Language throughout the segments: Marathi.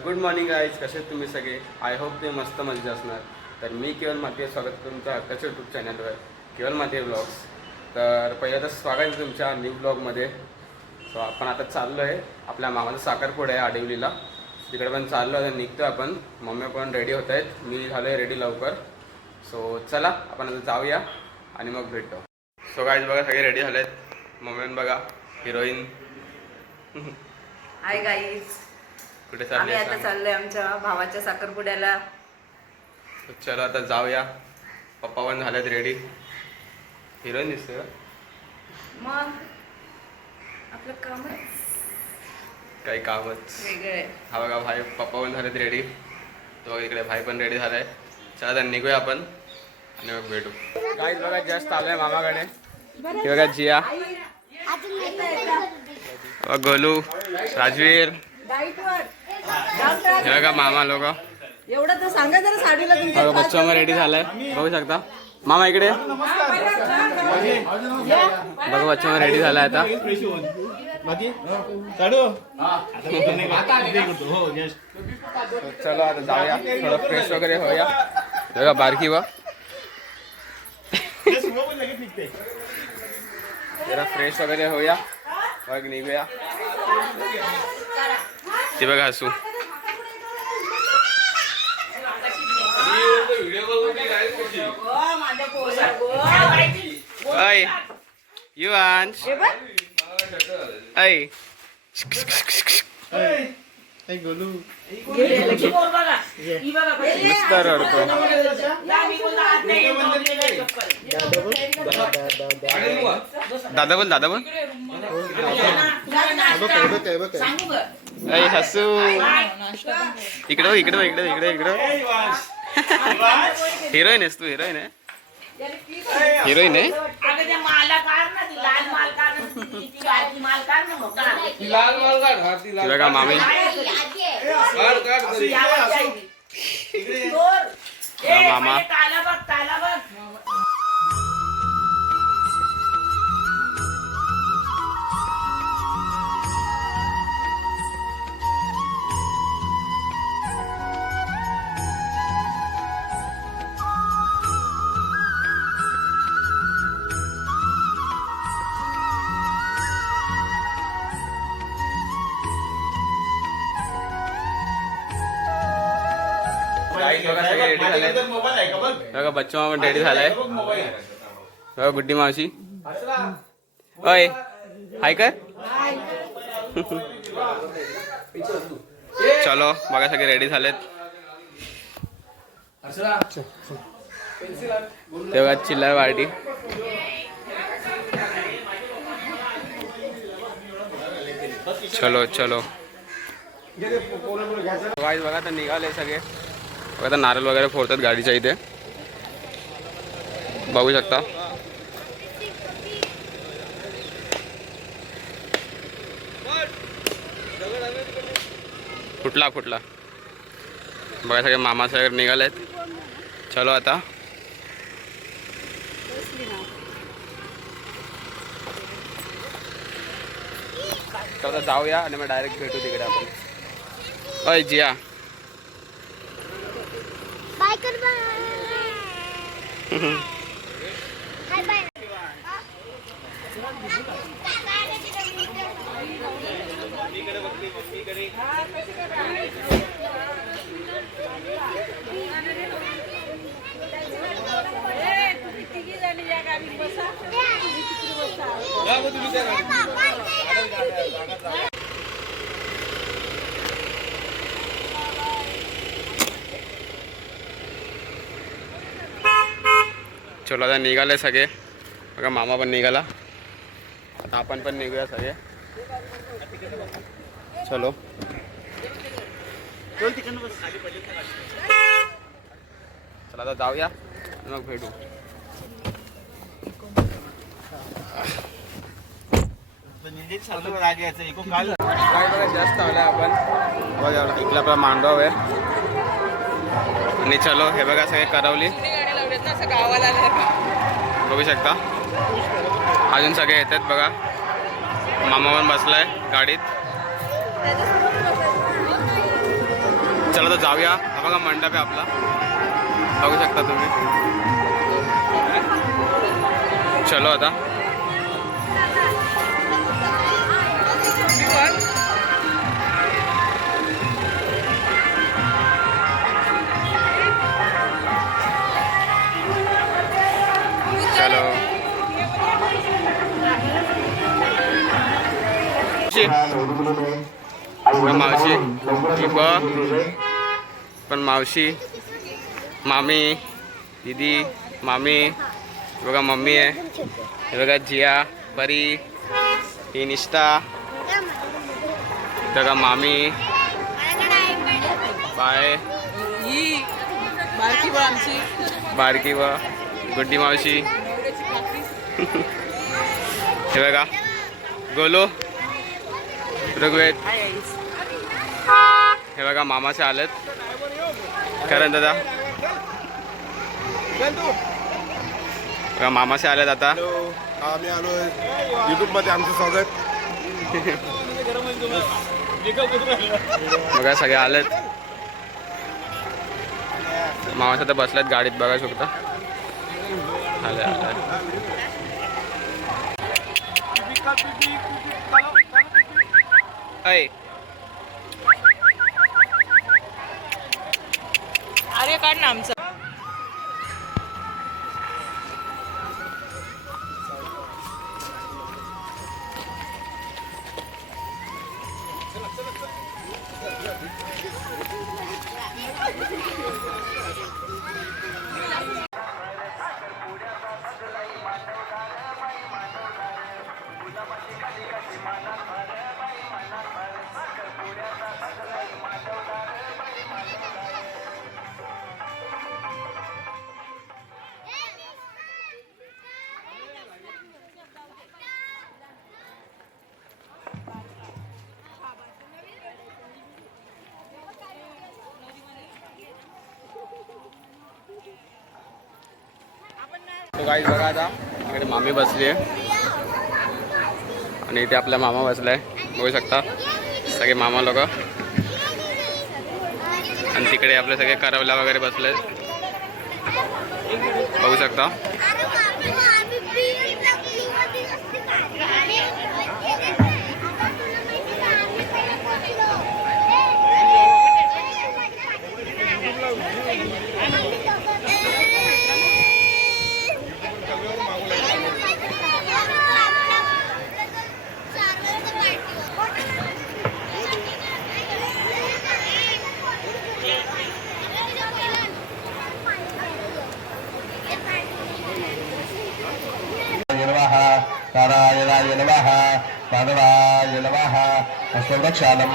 गुड मॉर्निंग गाईज, कसे आहेत तुम्ही सगळे? आय होप ते मस्त मजेत असणार. तर मी केवल माते स्वागत करतो तुमच्या हक्काच्या यूट्यूब चॅनलवर केवल माते ब्लॉग्स. तर पहिलं तर स्वागत आहे तुमच्या न्यू ब्लॉगमध्ये. सो आपण आता चाललो आहे आपल्या मामाचा साखरपुडा आहे आडिवलीला, तिकडे पण चाललो आहे. निघतो आपण, मम्मी पण रेडी होत आहेत, मी झालो आहे रेडी लवकर. सो चला आपण आता जाऊया आणि मग भेटतो. सो गाईज बघा सगळे रेडी झाले आहेत. मम्मी बघा हिरोईन. हाय गाईज, कुठे आम्ही चालले? आता चाललोय आमच्या भावाच्या साखरपुड्याला. चला आता जाऊया. पप्पा पण झालेत रेडी. हिरोईन दिसते का? मग आपलं कामच काही कामच वेगळं आहे. हा बघा भाई, पप्पा पण झालेत रेडी, तो इकडे भाई पण रेडी झालाय. चला तर निघूया आपण आणि मग भेटू. गाईज बघा जस्ट आलोय मामाकडे. हे बघा जिया, गोलू, राजवीर, हे बघा मामा लोक. एवढं तर सांगा जरा साडीला तुमच्या. बघा बच्चा मग रेडी झालाय, बघू शकता. मामा इकडे बघा, बच्चा मग रेडी झालाय आता. चलो आता जाऊया, थोडं फ्रेश वगैरे होऊया. बघा बारकी बा, जरा फ्रेश वगैरे होऊया, मग निघूया. ते बघा हसू. अय युवांश, अय गोलू नुसतं रडतो. दादा बोल, दादा बोल. अय हसू, इकडे हो, इकडे हो, इकडे इकडे इकडे. हिरोईन आहेस तू? हिरोईन आहे, हिरोईन आहे. बघा मामी, मामा. बघा बच्चा पण रेडी झालाय. बघा गुड्डी मावशी, अय हाय कर. चलो बघा सगळे रेडी झालेत. तेव्हा चिल्लर पार्टी. चलो चलो गाईज बघा तर निघाले सगळे. बघा नारळ वगैरे फोडतात गाडीच्या इथे, बघू शकता. फुटला फुटला. बघा सगळे मामा सगळे निघालेत. चलो आता जाऊया आणि मग डायरेक्ट भेटू तिकडे आपण. अय जिया, बाय कर. Hi bye. चलो आता निघाले सगळे. बघा मामा पण निघाला, आता आपण पण निघूया सगळे. चलो चला आता जाऊया मग भेटू. काय बघा जास्त आलं आपण बघा इकडला आपला मांडव आहे आणि चलो हे बघा सगळे करवली बघू शकता. अजून सगळे येतात बघा. मामा पण बसलाय गाडीत. चला तर जाऊया. हा बघा मंडप आहे आपला बघू शकता तुम्ही. चलो आता चलो. मावशी पण मावशी मामी दीदी मामी बघा मम्मी आहे. हे बघा जिया परी ही निष्ठा बघा मामी बाय बारकी व गुड्डी मावशी. हे बघा गोलू ऋग्वेद. हे बघा मामाचे आलेत करण दादा. बघा मामाचे आलेत आता. आम्ही आलो युट्यूब मध्ये आमचं स्वागत. बघा सगळे आलेत. मामाच्या तर बसल्यात गाडीत बघा शकता. आले आले. अरे काढ ना आमचं. तो गाईज बघा आता इकडे मामी बसली आहे आणि इथे आपला मामा बसलाय बघू शकता. सगळे मामा लोक आणि तिकडे आपले सगळे करवला वगैरे बसले बघू शकता. नारायणाय नमः माधवाय नमः अष्टवृक्षानम्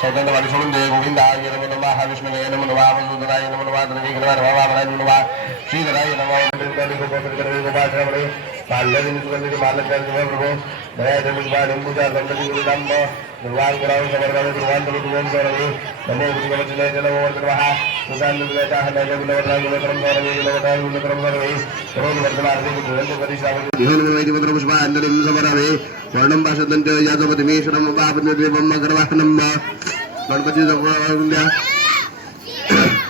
सौगन्धवादी सुगन्धे गोविन्दाय नमो नमः विष्णवे नमो नमः मधुसूदनाय नमो नमः धनवीकरणाय नमः वामनाय नमो नमः श्रीधराय नमः गोपालकरणे बाल्यदिन सुगन्धे बालकाय नमः प्रभो दयादमिष्पादिमुदा गणपति गुरुनाम निर्वाण गुराव समर्पण निर्वाण गुरुवन करणे नमो गुरुवचने नमो नमः सुदानंदता हनय गुणवत्ता गुणक्रम करणे गुणवत्ता गुणक्रम करणे करोड वर्तमाने गुणवंत परिश्राम ध्यान वैदिक मंत्र पुष्पा अंदरिम समरावे वर्णम भाषदंत याजपतिमेश्वरम पापनिदेवम गर्वाहनम गणपती जवळून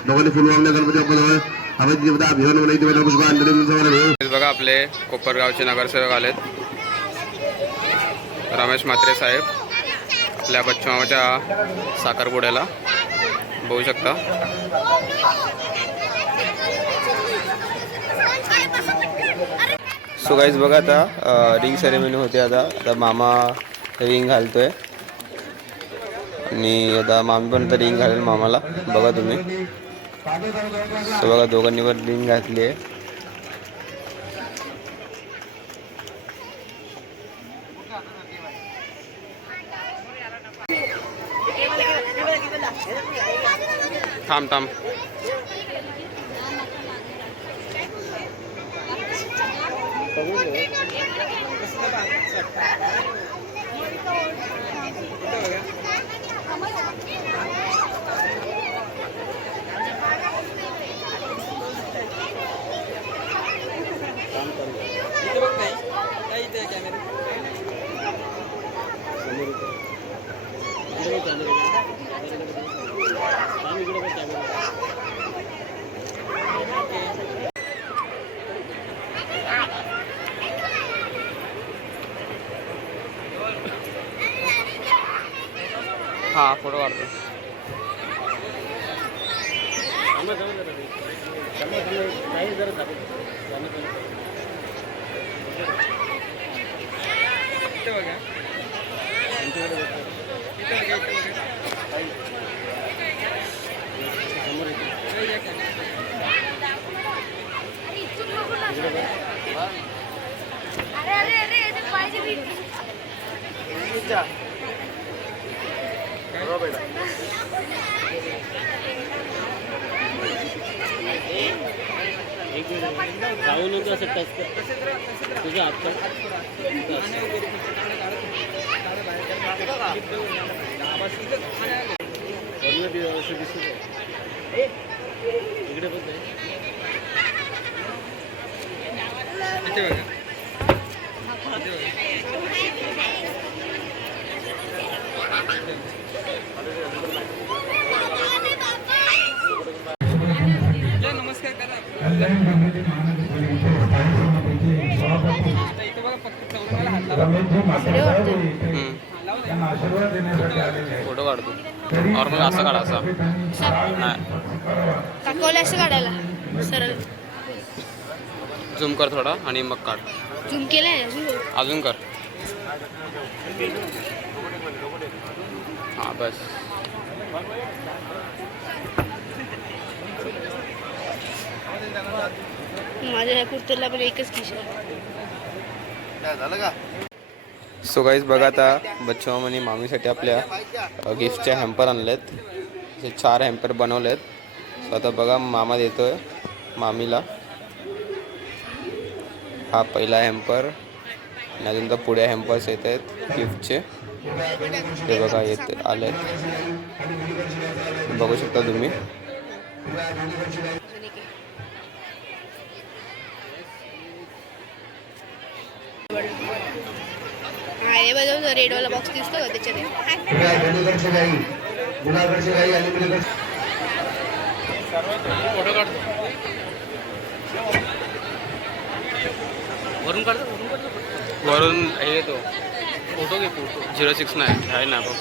दोघांनी फुलवामने गणपती अपजवळ अवैध देवता भिवन वैदिक मंत्र पुष्पा अंदरिम समरावे. बघा आपले कोपरगावचे नगरसेवक आलेत रमेश म्हात्रे साहेब आपल्या बच्चूमामाच्या साखरपुड्याला बघू शकता. सो गाईज बघा आता रिंग सेरेमनी होते. आता मामा रिंग घालतोय आणि आता मामी पण आता रिंग घालेल मामाला बघा तुम्ही. सो बघा दोघांनी पण रिंग घातली आहे. थांब थांब. हा फोटो काढतो. तुझ्या इकडे पण नमस्कार करा. फोटो काढतो. नॉर्मल असं काढा असा. दाखवलं असं काढायला सरळ झूम कर थोडा आणि मग काढ. झूम केलंय अजून कर. हां बस. माझ्या या कुर्तीला पण एकच खिशा. सो गाईज बघा आता बच्चू आणि मामीसाठी आपल्या गिफ्टचे हॅम्पर आणलेत. हे 4 हॅम्पर बनवलेत. सो आता बघा मामा देतोय मामीला. हा पहिला हॅम्पर आणि अजून तर पुढे हॅम्पर्स येत आहेत गिफ्टचे. ते बघा येत आलेत. बघू शकता तुम्ही. हा हे बघा रेडवाला बॉक्स दिसतो का त्याच्यात फोटो काढतो. वरून काढतो. वरून हे येतो फोटो घे. फोटो 06 नाही आहे ना बघ.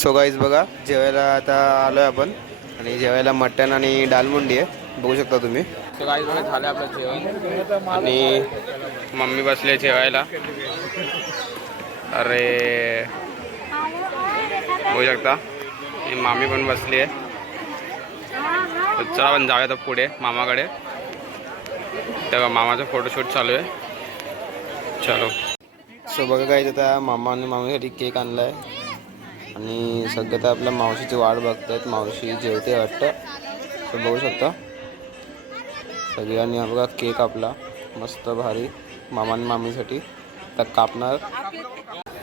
सो गाईज बघा जेवायला आता आलो आहे आपण. आणि जेवायला मटण आणि दालमुंडी आहे. बघू शकता तुम्ही. सो गाईज बघा झालं आपलं जेवण. आणि मम्मी बसले जेवायला. अरे बघू शकता मामी पण बसली आहे. चला आपण जाऊया तर पुढे मामाकडे. तेव्हा मामाचा फोटोशूट चालू आहे. चलो. सो बघा गाईज आता मामा आणि मामीसाठी केक आणला आहे. आणि सध्या तर आपल्या मावशीची वाट बघतात. मावशी जेवते वाटतं. तर बघू शकता सगळ्यांनी हा बघा केक आपला मस्त भारी मामा आणि मामीसाठी तर कापणार.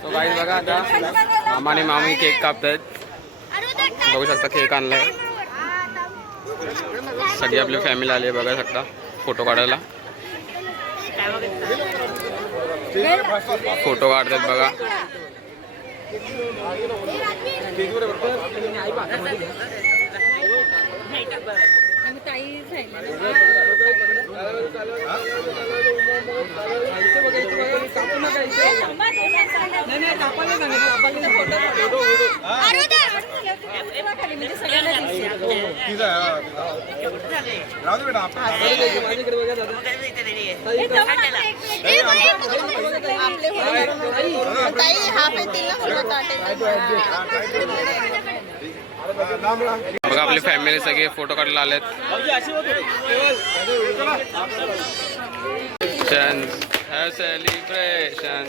तो काही बघा आता मामा आणि मामी केक कापतात. बघू शकता केक आणलाय. सगळी आपली फॅमिली आली आहे बघा शकता फोटो काढायला. फोटो काढतात बघा. माझ्याकडे बघा दादा. बघा आपली फॅमिली सगळे फोटो काढायला आलेत. सेलिब्रेशन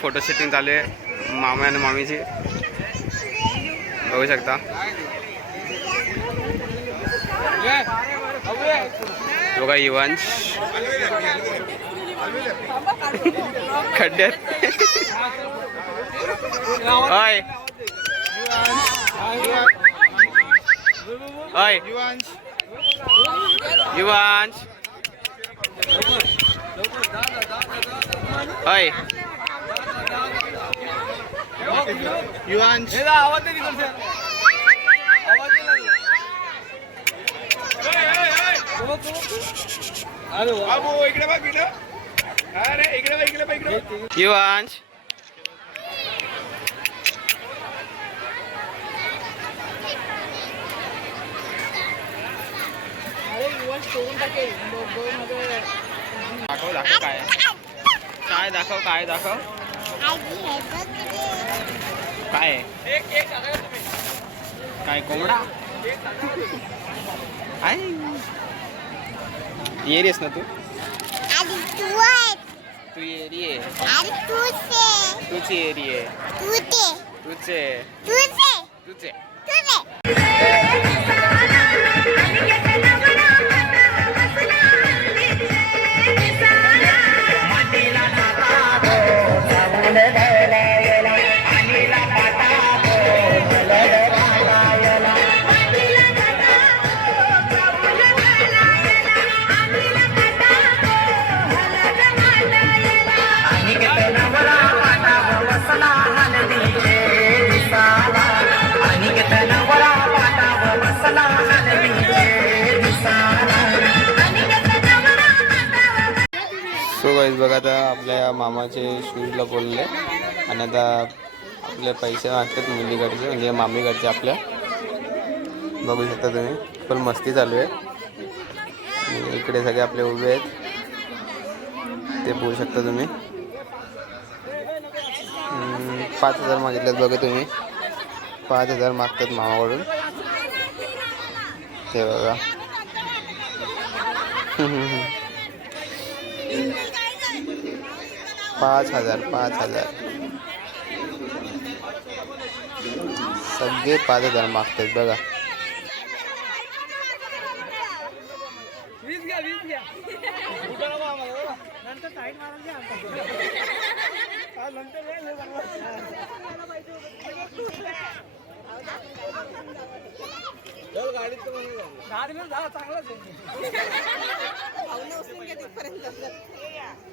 फोटो शूटिंग चालू आहे मामा आणि मामीची. बघू शकता बघा युवांश खड्ड्यात. हाय हाय युवांश हाय युवांश आवाज नाही तिकडचा. इकडे बघ इकडे. अरे इकडे बघ इकडे बघ इकडे. युवांश दाखव दाखव काय काय दाखव काय दाखव काय काय कोंबडा काय येरीस ना तू तू येरी आहे तुझी येरी आहे तुझे तुझे सो गाईज बघा आता आपल्या मामाचे शूजला बोलले आणि आता आपले पैसे मागतात मुलीकडचे म्हणजे मामीकडचे आपल्या. बघू शकता तुम्ही पण मस्ती चालू आहे. आणि इकडे सगळे आपले उभे आहेत ते बघू शकता तुम्ही. 5,000 मागितलेत बघा तुम्ही. 5,000 मागतात मामाकडून ते बघा. 5,000 सगळे 5,000 मागतात बघा.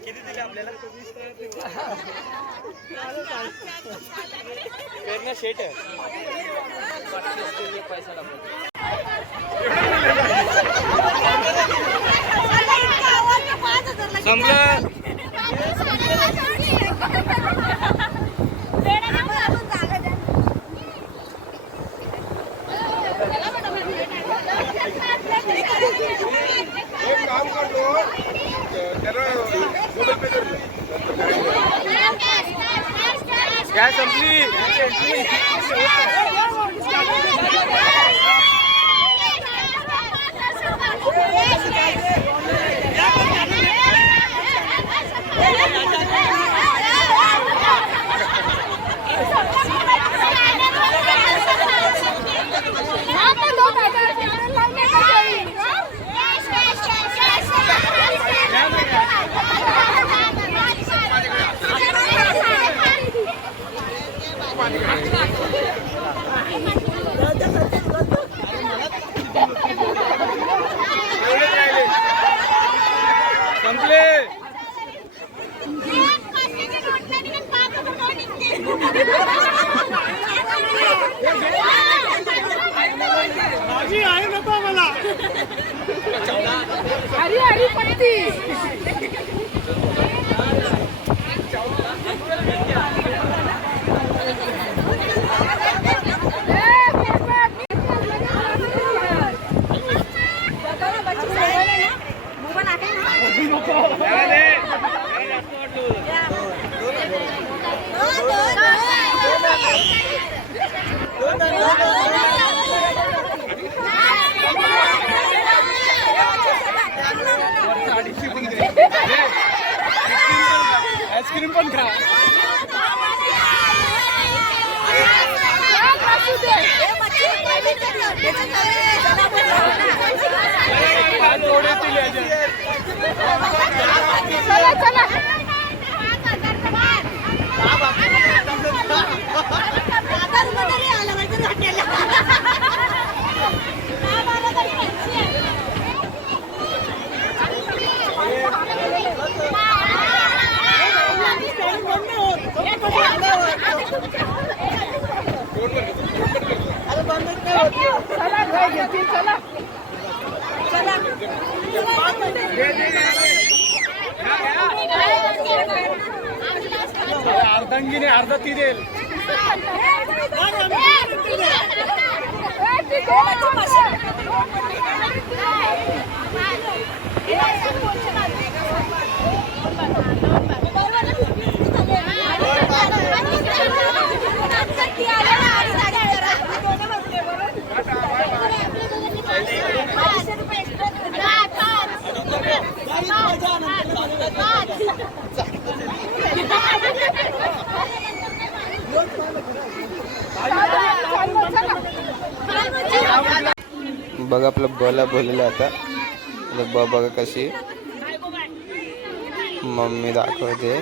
किती दिले आपल्याला शेट पैसा संपलं. काम करतो त्याला गूगल पे कर. काय संपली. आईस्क्रीम पण खा. अर्धांगीने अर्धा ती देईल. बघा आपलं बोला बोललेलं आता बघा कशी मम्मी दाखवते.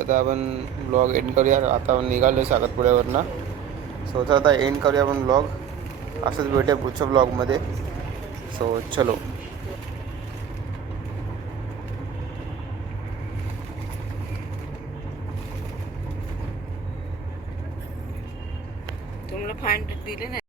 आता आपण ब्लॉग एंड करूया. आता निघालो साखरपुड्यावरनं. सो आता एंड करूया आपण ब्लॉग. असंच भेटूया पुढच्या ब्लॉगमध्ये. सो चलो. तुम्हाला 500 दिले नाही.